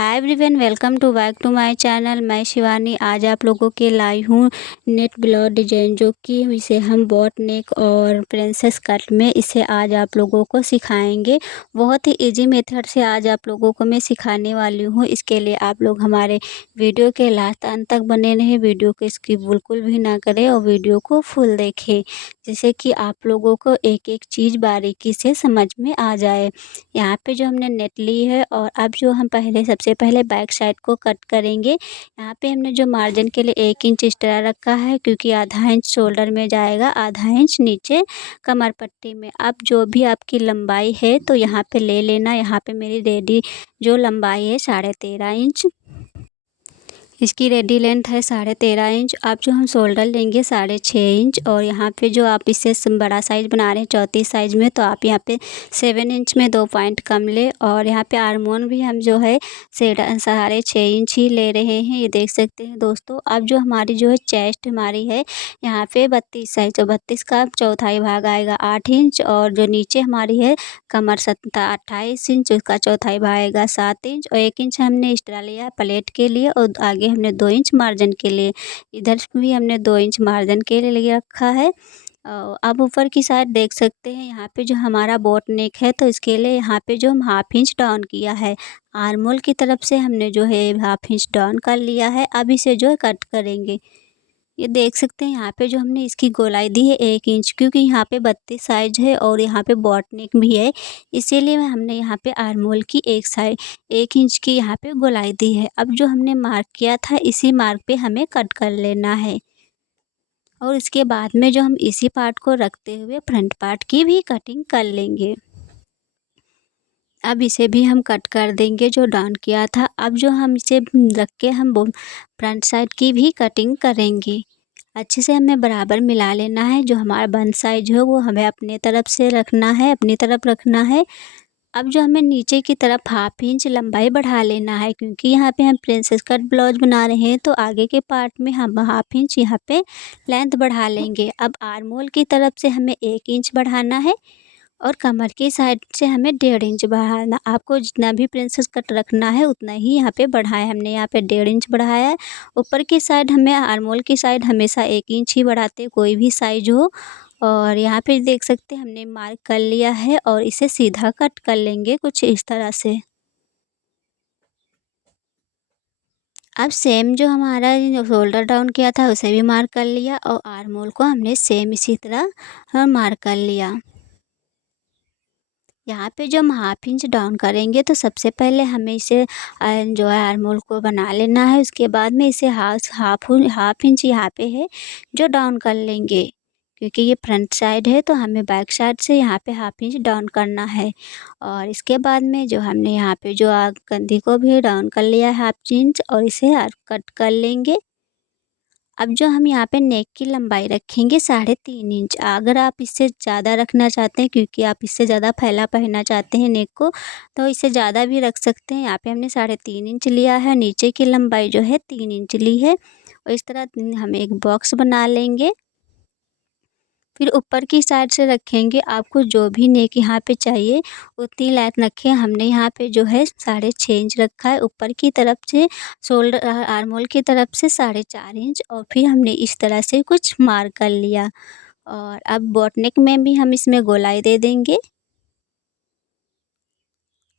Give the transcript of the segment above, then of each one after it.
Hi everyone, welcome to back to my channel. मैं शिवानी आज आप लोगों के लाई हूँ नेट ब्लाउज डिजाइन, जो कि इसे हम बॉट नेक और प्रिंसेस कट में इसे आज आप लोगों को सिखाएंगे। बहुत ही इजी मेथड से आज आप लोगों को मैं सिखाने वाली हूँ। इसके लिए आप लोग हमारे वीडियो के लास्ट अंत तक बने रहें, वीडियो को स्किप बिल्कुल भी ना करें और वीडियो को फुल देखें, जिससे कि आप लोगों को एक एक चीज़ बारीकी से समझ में आ जाए। यहाँ पे जो हमने नेट ली है और अब जो हम सबसे पहले बैक साइड को कट करेंगे। यहाँ पे हमने जो मार्जिन के लिए 1 इंच एक्स्ट्रा रखा है, क्योंकि आधा इंच शोल्डर में जाएगा, आधा इंच नीचे कमर पट्टी में। अब जो भी आपकी लंबाई है तो यहाँ पे ले लेना। यहाँ पे मेरी रेडी जो लंबाई है 13.5 इंच, इसकी रेडी लेंथ है 13.5 इंच। अब जो हम शोल्डर लेंगे 6.5 इंच, और यहाँ पे जो आप इससे बड़ा साइज़ बना रहे हैं 34 साइज़ में, तो आप यहाँ पे 7 इंच में 2 पॉइंट कम ले। और यहाँ पे आर्मोन भी हम जो है 6.5 इंच ही ले रहे हैं, ये देख सकते हैं दोस्तों। अब जो हमारी जो है चेस्ट हमारी है यहाँ पे 32 साइज, तो 32 का चौथाई भाग आएगा 8 इंच, और जो नीचे हमारी है कमर 28 इंच, उसका चौथाई भाग आएगा 7 इंच, और 1 इंच हमने एक्स्ट्रा लिया है प्लेट के लिए, और आगे हमने 2 इंच मार्जिन के लिए, इधर भी हमने 2 इंच मार्जिन के लिए रखा है। अब ऊपर की साइड देख सकते हैं यहाँ पे जो हमारा बोट नेक है, तो इसके लिए यहाँ पे जो हम हाफ इंच डाउन किया है, आर्मोल की तरफ से हमने जो है हाफ इंच डाउन कर लिया है। अब इसे जो है कट करेंगे। ये देख सकते हैं यहाँ पे जो हमने इसकी गोलाई दी है 1 इंच, क्योंकि यहाँ पे 32 साइज है और यहाँ पे बॉट नेक भी है, इसीलिए हमने यहाँ पे आर्मोल की 1 इंच की यहाँ पे गोलाई दी है। अब जो हमने मार्क किया था इसी मार्क पे हमें कट कर लेना है, और इसके बाद में जो हम इसी पार्ट को रखते हुए फ्रंट पार्ट की भी कटिंग कर लेंगे। अब इसे भी हम कट कर देंगे जो डाउन किया था। अब जो हम इसे रख के हम फ्रंट साइड की भी कटिंग करेंगे। अच्छे से हमें बराबर मिला लेना है। जो हमारा बन साइज है वो हमें अपने तरफ से रखना है, अपनी तरफ रखना है। अब जो हमें नीचे की तरफ हाफ इंच लंबाई बढ़ा लेना है, क्योंकि यहाँ पे हम प्रिंसेस कट ब्लाउज बना रहे हैं, तो आगे के पार्ट में हम हाफ इंच यहाँ पे लेंथ बढ़ा लेंगे। अब आर्मोल की तरफ से हमें 1 इंच बढ़ाना है, और कमर की साइड से हमें 1.5 इंच बढ़ाना। आपको जितना भी प्रिंसेस कट रखना है उतना ही यहाँ पे बढ़ाया, हमने यहाँ पे 1.5 इंच बढ़ाया है। ऊपर की साइड हमें आर्मोल की साइड हमेशा 1 इंच ही बढ़ाते, कोई भी साइज हो। और यहाँ पे देख सकते हैं हमने मार्क कर लिया है, और इसे सीधा कट कर लेंगे कुछ इस तरह से। अब सेम जो हमारा शोल्डर डाउन किया था उसे भी मार्क कर लिया, और आर्मोल को हमने सेम इसी तरह मार्क कर लिया। यहाँ पे जो हम हाफ इंच डाउन करेंगे, तो सबसे पहले हमें इसे जो है आर्मोल को बना लेना है। उसके बाद में इसे हाफ इंच यहाँ पे है जो डाउन कर लेंगे, क्योंकि ये फ्रंट साइड है तो हमें बैक साइड से यहाँ पे हाफ इंच डाउन करना है। और इसके बाद में जो हमने यहाँ पे जो कंधी को भी डाउन कर लिया है हाफ इंच, और इसे कट कर लेंगे। अब जो हम यहाँ पे नेक की लंबाई रखेंगे 3.5 इंच। अगर आप इससे ज़्यादा रखना चाहते हैं, क्योंकि आप इससे ज़्यादा फैला पहनना चाहते हैं नेक को, तो इससे ज़्यादा भी रख सकते हैं। यहाँ पे हमने 3.5 इंच लिया है, नीचे की लंबाई जो है 3 इंच ली है, और इस तरह हम एक बॉक्स बना लेंगे। फिर ऊपर की साइड से रखेंगे। आपको जो भी नेक यहाँ पे चाहिए उतनी लाइन रखें। हमने यहाँ पे जो है 6.5 इंच रखा है ऊपर की तरफ से, शोल्डर आर्मोल की तरफ से 4.5 इंच, और फिर हमने इस तरह से कुछ मार्क कर लिया। और अब बॉट नेक में भी हम इसमें गोलाई दे देंगे।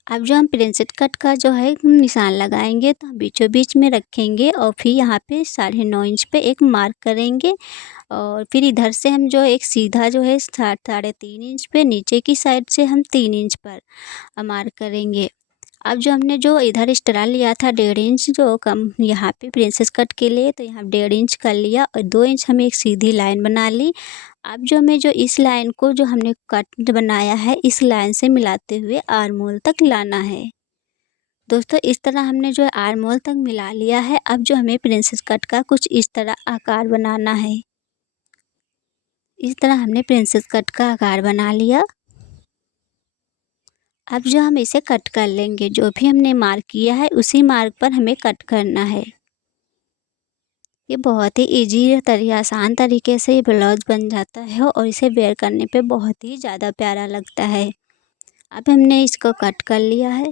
अब जो हम प्रिंसेस कट का जो है निशान लगाएंगे, तो हम बीचों बीच में रखेंगे, और फिर यहाँ पे 9.5 इंच पे एक मार्क करेंगे। और फिर इधर से हम जो एक सीधा जो है 3.5 इंच पे नीचे की साइड से हम 3 इंच पर मार्क करेंगे। अब जो हमने जो इधर एक्स्ट्रा लिया था 1.5 इंच जो कम यहाँ पे प्रिंसेस कट के लिए, तो यहाँ 1.5 इंच कर लिया, और 2 इंच हमें एक सीधी लाइन बना ली। अब जो हमें जो इस लाइन को जो हमने कट बनाया है, इस लाइन से मिलाते हुए आर्मोल तक लाना है। दोस्तों इस तरह हमने जो है आर्मोल तक मिला लिया है। अब जो हमें प्रिंसेस कट का कुछ इस तरह आकार बनाना है। इस तरह हमने प्रिंसेस कट का आकार बना लिया। अब जो हम इसे कट कर लेंगे, जो भी हमने मार्क किया है उसी मार्क पर हमें कट करना है। ये बहुत ही आसान तरीके से ये ब्लाउज बन जाता है, और इसे वेयर करने पे बहुत ही ज़्यादा प्यारा लगता है। अब हमने इसको कट कर लिया है।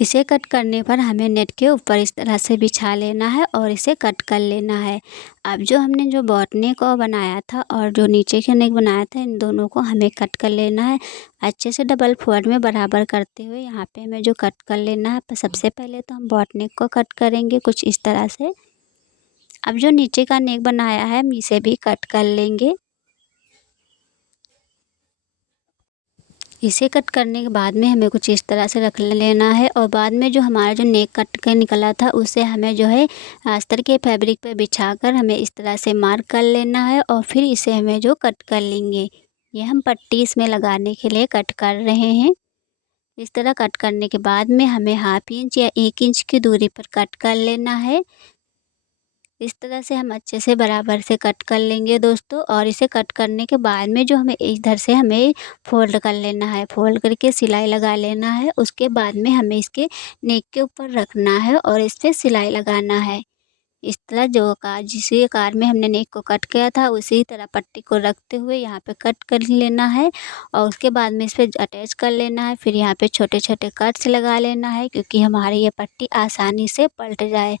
इसे कट करने पर हमें नेट के ऊपर इस तरह से बिछा लेना है और इसे कट कर लेना है। अब जो हमने जो बॉट नेक बनाया था और जो नीचे का नेक बनाया था, इन दोनों को हमें कट कर लेना है अच्छे से डबल फोल्ड में बराबर करते हुए। यहाँ पे हमें जो कट कर लेना है, सबसे पहले तो हम बॉट नेक को कट करेंगे कुछ इस तरह से। अब जो नीचे का नेक बनाया है हम इसे भी कट कर लेंगे। इसे कट करने के बाद में हमें कुछ इस तरह से रख लेना है और बाद में जो हमारा जो नेक कट कर निकला था उसे हमें जो है अस्तर के फैब्रिक पे बिछाकर हमें इस तरह से मार्क कर लेना है और फिर इसे हमें जो कट कर लेंगे। ये हम पट्टी इसमें लगाने के लिए कट कर रहे हैं। इस तरह कट करने के बाद में हमें 1/2 इंच या 1 इंच की दूरी पर कट कर लेना है। इस तरह से हम अच्छे से बराबर से कट कर लेंगे दोस्तों। और इसे कट करने के बाद में जो हमें इधर से हमें फ़ोल्ड कर लेना है, फ़ोल्ड करके सिलाई लगा लेना है। उसके बाद में हमें इसके नेक के ऊपर रखना है और इस पे सिलाई लगाना है। इस तरह जो आकार जिस आकार में हमने नेक को कट किया था उसी तरह पट्टी को रखते हुए यहाँ पे कट कर लेना है और उसके बाद में इस पे अटैच कर लेना है। फिर यहाँ पे छोटे-छोटे कट्स लगा लेना है क्योंकि हमारी ये पट्टी आसानी से पलट जाए।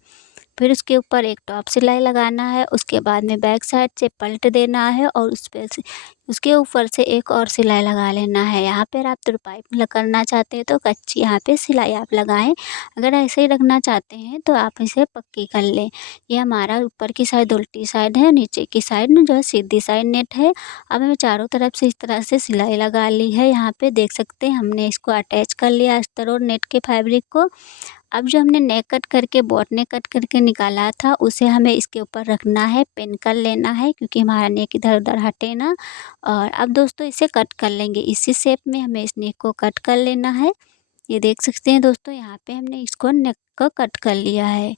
फिर उसके ऊपर एक टॉप सिलाई लगाना है, उसके बाद में बैक साइड से पलट देना है और उस पे से उसके ऊपर से एक और सिलाई लगा लेना है। यहाँ पर आप तुरपाई करना चाहते हैं तो कच्ची यहाँ पे सिलाई आप लगाएं। अगर ऐसे ही रखना चाहते हैं तो आप इसे पक्की कर लें। ये हमारा ऊपर की साइड उल्टी साइड है, नीचे की साइड ना जो है सीधी साइड नेट है। अब हमें चारों तरफ से इस तरह से सिलाई लगा ली है। यहाँ पे देख सकते हैं हमने इसको अटैच कर लिया अस्तर और नेट के फैब्रिक को। अब जो हमने नेक कट करके बॉट नेक कट करके निकाला था उसे हमें इसके ऊपर रखना है, पिन कर लेना है क्योंकि हमारा नेक इधर-उधर हटे ना। और अब दोस्तों इसे कट कर लेंगे, इसी शेप में हमें इस नेक को कट कर लेना है। ये देख सकते हैं दोस्तों यहाँ पे हमने इसको नेक को कट कर लिया है।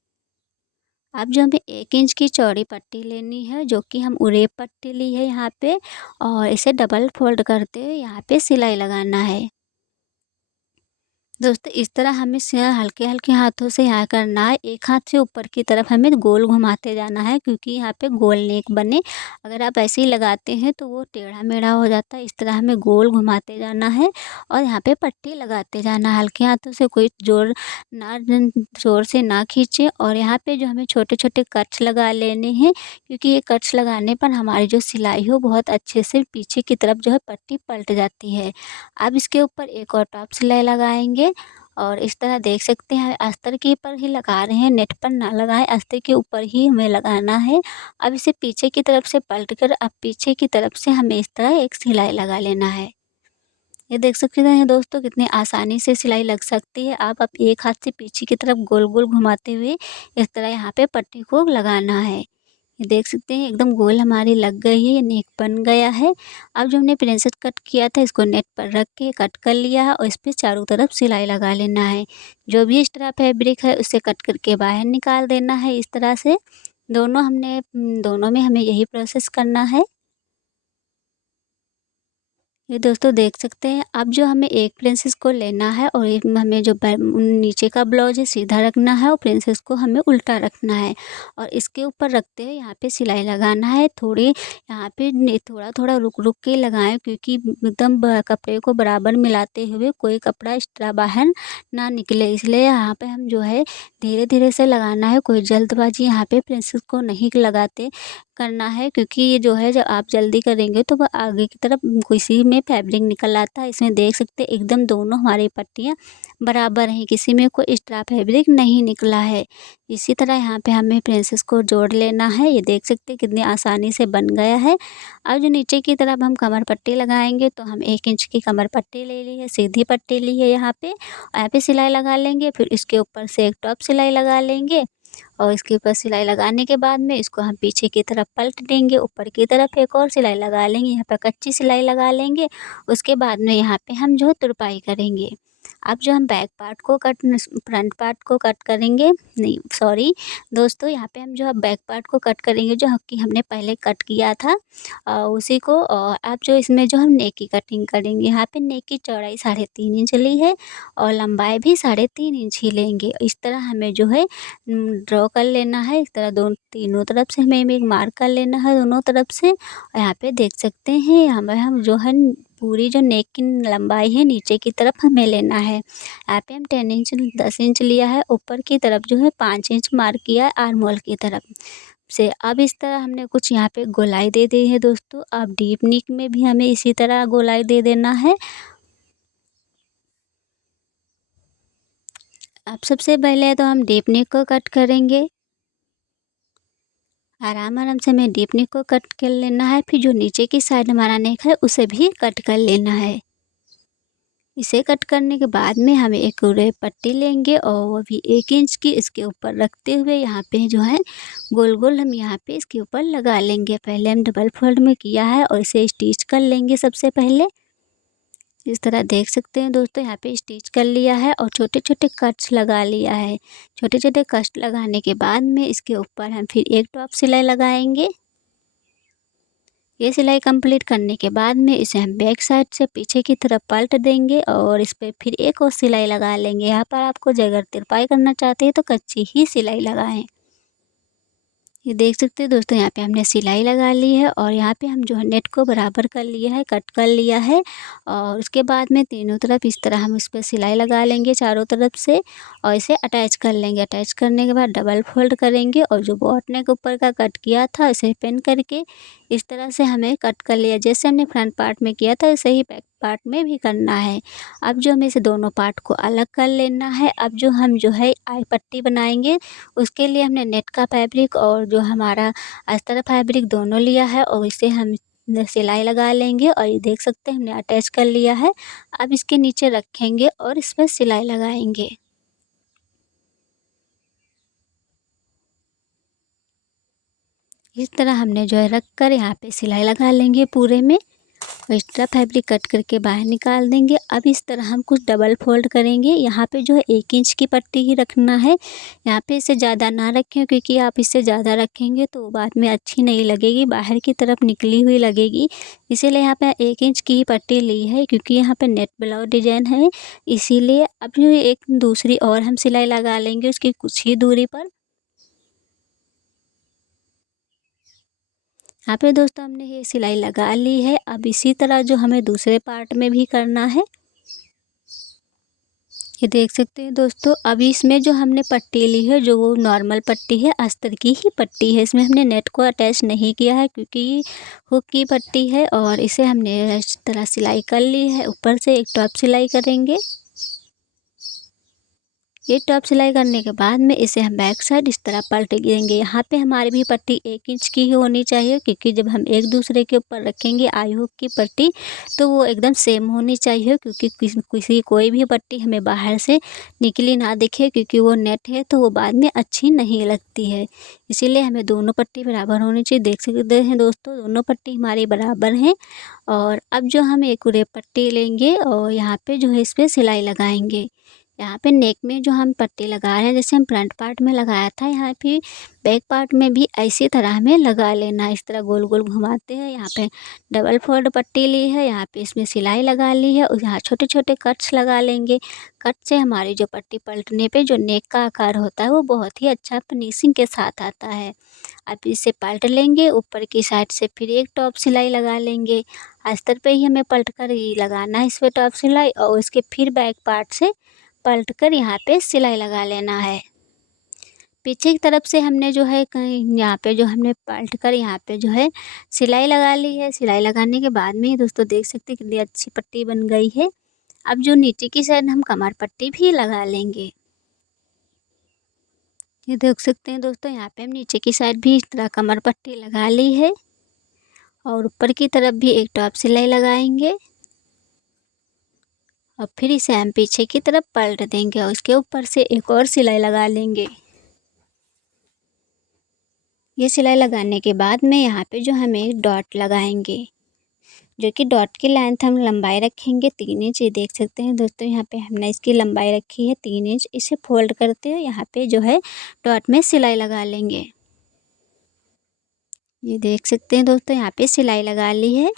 अब जो हमें 1 इंच की चौड़ी पट्टी लेनी है जो कि हम उरेब पट्टी ली है यहाँ पे और इसे डबल फोल्ड करते हुए यहाँ पे सिलाई लगाना है। दोस्तों इस तरह हमें हल्के-हल्के हाथों से यहाँ करना है। एक हाथ से ऊपर की तरफ हमें गोल घुमाते जाना है क्योंकि यहाँ पे गोल नेक बने। अगर आप ऐसे ही लगाते हैं तो वो टेढ़ा-मेढ़ा हो जाता है। इस तरह हमें गोल घुमाते जाना है और यहाँ पे पट्टी लगाते जाना है। हल्के हाथों से कोई ज़ोर से ना खींचे और यहाँ पे जो हमें छोटे-छोटे कट्स लगा लेने हैं क्योंकि ये कट्स लगाने पर हमारी जो सिलाई हो बहुत अच्छे से पीछे की तरफ जो है पट्टी पलट जाती है। अब इसके ऊपर एक और टॉप सिलाई लगाएँगे और इस तरह देख सकते हैं अस्तर के ऊपर ही लगा रहे हैं, नेट पर ना लगाएँ, अस्तर के ऊपर ही हमें लगाना है। अब इसे पीछे की तरफ से पलट कर अब पीछे की तरफ से हमें इस तरह एक सिलाई लगा लेना है। ये देख सकते हैं दोस्तों कितनी आसानी से सिलाई लग सकती है। आप एक हाथ से पीछे की तरफ गोल-गोल घुमाते हुए इस तरह यहाँ पे पट्टी को लगाना है। ये देख सकते हैं एकदम गोल हमारी लग गई है, ये नेक बन गया है। अब जो हमने प्रिंसेस कट किया था इसको नेट पर रख के कट कर लिया है और इस पे चारों तरफ सिलाई लगा लेना है। जो भी एक्स्ट्रा फैब्रिक है उसे कट करके बाहर निकाल देना है इस तरह से। दोनों में हमें यही प्रोसेस करना है। ये दोस्तों देख सकते हैं अब जो हमें एक प्रिंसेस को लेना है और एक हमें जो नीचे का ब्लाउज है सीधा रखना है और प्रिंसेस को हमें उल्टा रखना है और इसके ऊपर रखते हुए यहाँ पे सिलाई लगाना है। थोड़ी यहाँ पे थोड़ा-थोड़ा रुक-रुक के लगाएं क्योंकि एकदम कपड़े को बराबर मिलाते हुए कोई कपड़ा एक्स्ट्रा बाहर ना निकले, इसलिए यहाँ पे हम जो है धीरे-धीरे से लगाना है। कोई जल्दबाजी यहाँ पे प्रिंसेस को नहीं लगाते करना है क्योंकि ये जो है जब आप जल्दी करेंगे तो वह आगे की तरफ किसी में फैब्रिक निकल आता है। इसमें देख सकते हैं एकदम दोनों हमारी पट्टियाँ बराबर हैं, किसी में कोई एक्स्ट्रा फैब्रिक नहीं निकला है। इसी तरह यहाँ पे हमें प्रिंसेस को जोड़ लेना है। ये देख सकते हैं कितनी आसानी से बन गया है। अब जो नीचे की तरफ हम कमर पट्टी लगाएंगे तो हम 1 इंच की कमर पट्टी ले ली है, सीधी पट्टी ली है यहाँ पे सिलाई लगा लेंगे। फिर इसके ऊपर से एक टॉप सिलाई लगा लेंगे और इसके ऊपर सिलाई लगाने के बाद में इसको हम पीछे की तरफ पलट देंगे, ऊपर की तरफ एक और सिलाई लगा लेंगे, यहाँ पे कच्ची सिलाई लगा लेंगे। उसके बाद में यहाँ पे हम जो है तुरपाई करेंगे। अब जो हम बैक पार्ट को फ्रंट पार्ट को कट करेंगे, नहीं सॉरी दोस्तों, यहाँ पे हम जो है बैक पार्ट को कट करेंगे जो कि हमने पहले कट किया था उसी को। और अब जो इसमें जो हम नेक की कटिंग करेंगे, यहाँ पे नेक की चौड़ाई 3.5 इंच ली है और लंबाई भी 3.5 इंच ही लेंगे। इस तरह हमें जो है ड्रॉ कर लेना है। इस तरह तीनों तरफ से हमें एक मार्क कर लेना है दोनों तरफ से। और यहाँ पे देख सकते हैं हमें हम जो है पूरी जो नेक की लंबाई है नीचे की तरफ हमें लेना है। यहाँ पे हम 10 इंच 10 इंच लिया है, ऊपर की तरफ जो है 5 इंच मार्क किया है आर्म होल की तरफ से। अब इस तरह हमने कुछ यहाँ पे गोलाई दे दी है दोस्तों। अब डीप नेक में भी हमें इसी तरह गोलाई दे देना है। अब सबसे पहले तो हम डीप नेक को कट करेंगे। आराम से हमें डीप नेक को कट कर लेना है। फिर जो नीचे की साइड हमारा नेक है उसे भी कट कर लेना है। इसे कट करने के बाद में हम एक पट्टी लेंगे और वो भी 1 इंच की इसके ऊपर रखते हुए यहाँ पे जो है गोल गोल हम यहाँ पे इसके ऊपर लगा लेंगे। पहले हम डबल फोल्ड में किया है और इसे स्टिच कर लेंगे सबसे पहले। इस तरह देख सकते हैं दोस्तों, यहाँ पे स्टिच कर लिया है और छोटे छोटे कट्स लगा लिया है। छोटे छोटे कट लगाने के बाद में इसके ऊपर हम फिर एक टॉप सिलाई लगाएंगे। ये सिलाई कंप्लीट करने के बाद में इसे हम बैक साइड से पीछे की तरफ पलट देंगे और इस पर फिर एक और सिलाई लगा लेंगे। यहाँ पर आपको अगर तिरपाई करना चाहते हैं तो कच्ची ही सिलाई लगाएं। ये देख सकते हैं दोस्तों, यहाँ पे हमने सिलाई लगा ली है और यहाँ पे हम जो है नेट को बराबर कर लिया है, कट कर लिया है। और उसके बाद में तीनों तरफ इस तरह हम इस पर सिलाई लगा लेंगे चारों तरफ से और इसे अटैच कर लेंगे। अटैच करने के बाद डबल फोल्ड करेंगे और जो बॉट नेक ऊपर का कट किया था इसे पिन करके इस तरह से हमें कट कर लिया। जैसे हमने फ्रंट पार्ट में किया था वैसे ही बैक पार्ट में भी करना है। अब जो हमें इसे दोनों पार्ट को अलग कर लेना है। अब जो हम जो है आई पट्टी बनाएंगे उसके लिए हमने नेट का फैब्रिक और जो हमारा अस्तर फैब्रिक दोनों लिया है और इसे हम सिलाई लगा लेंगे। और ये देख सकते हैं हमने अटैच कर लिया है। अब इसके नीचे रखेंगे और इस पर सिलाई लगाएंगे। इस तरह हमने जो है रख कर यहाँ पे सिलाई लगा लेंगे पूरे में। एक्स्ट्रा फैब्रिक कट करके बाहर निकाल देंगे। अब इस तरह हम कुछ डबल फोल्ड करेंगे। यहाँ पे जो है 1 इंच की पट्टी ही रखना है। यहाँ पे इसे ज़्यादा ना रखें क्योंकि आप इसे ज़्यादा रखेंगे तो बाद में अच्छी नहीं लगेगी, बाहर की तरफ निकली हुई लगेगी। इसीलिए यहाँ पे 1 इंच की ही पट्टी ली है क्योंकि यहाँ पे नेट ब्लाउज डिजाइन है इसीलिए। अब जो एक दूसरी और हम सिलाई लगा लेंगे उसकी कुछ ही दूरी पर। यहाँ पे दोस्तों हमने ये सिलाई लगा ली है। अब इसी तरह जो हमें दूसरे पार्ट में भी करना है। ये देख सकते हैं दोस्तों, अभी इसमें जो हमने पट्टी ली है जो वो नॉर्मल पट्टी है, अस्तर की ही पट्टी है। इसमें हमने नेट को अटैच नहीं किया है क्योंकि हुक की पट्टी है। और इसे हमने इस तरह सिलाई कर ली है। ऊपर से एक टॉप सिलाई करेंगे। ये टॉप सिलाई करने के बाद में इसे हम बैक साइड इस तरह पलट देंगे। यहाँ पे हमारी भी पट्टी 1 इंच की ही होनी चाहिए क्योंकि जब हम एक दूसरे के ऊपर रखेंगे आई हुक की पट्टी तो वो एकदम सेम होनी चाहिए क्योंकि किसी कोई भी पट्टी हमें बाहर से निकली ना दिखे क्योंकि वो नेट है तो वो बाद में अच्छी नहीं लगती है। इसीलिए हमें दोनों पट्टी बराबर होनी चाहिए। देख सकते हैं दोस्तों, दोनों पट्टी हमारी बराबर हैं। और अब जो हम एक उरे पट्टी लेंगे और यहाँ पे जो है इस पर सिलाई लगाएंगे। यहाँ पे नेक में जो हम पट्टी लगा रहे हैं जैसे हम फ्रंट पार्ट में लगाया था यहाँ पे बैक पार्ट में भी इसी तरह हमें लगा लेना है। इस तरह गोल गोल घुमाते हैं। यहाँ पे डबल फोल्ड पट्टी ली है, यहाँ पे इसमें सिलाई लगा ली है और यहाँ छोटे छोटे कट्स लगा लेंगे। कट से हमारी जो पट्टी पलटने पे जो नेक का आकार होता है वो बहुत ही अच्छा फिनिशिंग के साथ आता है। अब इसे पलट लेंगे, ऊपर की साइड से फिर एक टॉप सिलाई लगा लेंगे। अस्तर पे ही हमें पलट कर ही लगाना है इस पर टॉप सिलाई और उसके फिर बैक पार्ट से पलट कर यहाँ पे सिलाई लगा लेना है। पीछे की तरफ से हमने जो है कहीं यहाँ पे जो हमने पलट कर यहाँ पे जो है सिलाई लगा ली है। सिलाई लगाने के बाद में दोस्तों देख सकते हैं कितनी अच्छी पट्टी बन गई है। अब जो नीचे की साइड हम कमर पट्टी भी लगा लेंगे। ये देख सकते हैं दोस्तों, यहाँ पे हम नीचे की साइड भी इस तरह कमर पट्टी लगा ली है और ऊपर की तरफ भी एक टॉप सिलाई लगाएंगे और फिर इसे हम पीछे की तरफ पलट देंगे और उसके ऊपर से एक और सिलाई लगा लेंगे। ये सिलाई लगाने के बाद में यहाँ पे जो हम एक डॉट लगाएंगे जो कि डॉट की लेंथ हम लंबाई रखेंगे 3 इंच। ये देख सकते हैं दोस्तों, यहाँ पे हमने इसकी लंबाई रखी है 3 इंच। इसे फोल्ड करते हुए यहाँ पे जो है डॉट में सिलाई लगा लेंगे। ये देख सकते हैं दोस्तों, यहाँ पे सिलाई लगा ली है।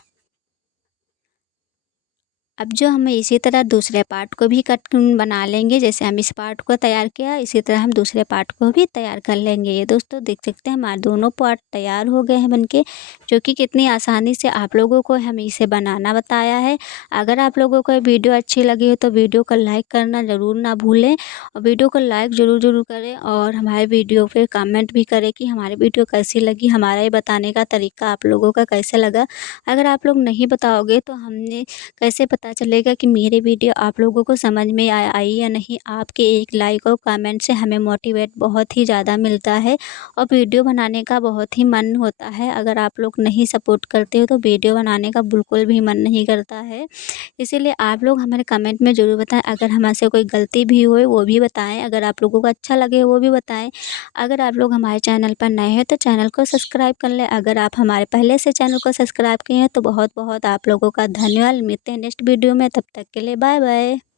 अब जो हम इसी तरह दूसरे पार्ट को भी कट बना लेंगे। जैसे हम इस पार्ट को तैयार किया, इसी तरह हम दूसरे पार्ट को भी तैयार कर लेंगे। ये दोस्तों देख सकते हैं हमारे दोनों पार्ट तैयार हो गए हैं बनके, जो कि कितनी आसानी से आप लोगों को हम इसे बनाना बताया है। अगर आप लोगों को ये वीडियो अच्छी लगी हो तो वीडियो को लाइक करना ज़रूर ना भूलें, और वीडियो को लाइक ज़रूर करें, और हमारे वीडियो पे कमेंट भी करें कि हमारी वीडियो कैसी लगी, हमारा ये बताने का तरीका आप लोगों का कैसा लगा। अगर आप लोग नहीं बताओगे तो हमने कैसे पता चलेगा कि मेरी वीडियो आप लोगों को समझ में आई या नहीं। आपके एक लाइक और कमेंट से हमें मोटिवेट बहुत ही ज़्यादा मिलता है, और वीडियो बनाने का बहुत ही मन होता है। अगर आप लोग नहीं सपोर्ट करते हो तो वीडियो बनाने का बिल्कुल भी मन नहीं करता है। इसीलिए आप लोग हमारे कमेंट में ज़रूर बताएं। अगर हमसे कोई गलती भी होए वो भी बताएं, अगर आप लोगों को अच्छा लगे वो भी बताएं। अगर आप लोग हमारे चैनल पर नए हैं तो चैनल को सब्सक्राइब कर लें। अगर आप हमारे पहले से चैनल को सब्सक्राइब किए हैं तो बहुत बहुत आप लोगों का धन्यवाद। मिलते हैं नेक्स्ट वीडियो में, तब तक के लिए बाय बाय।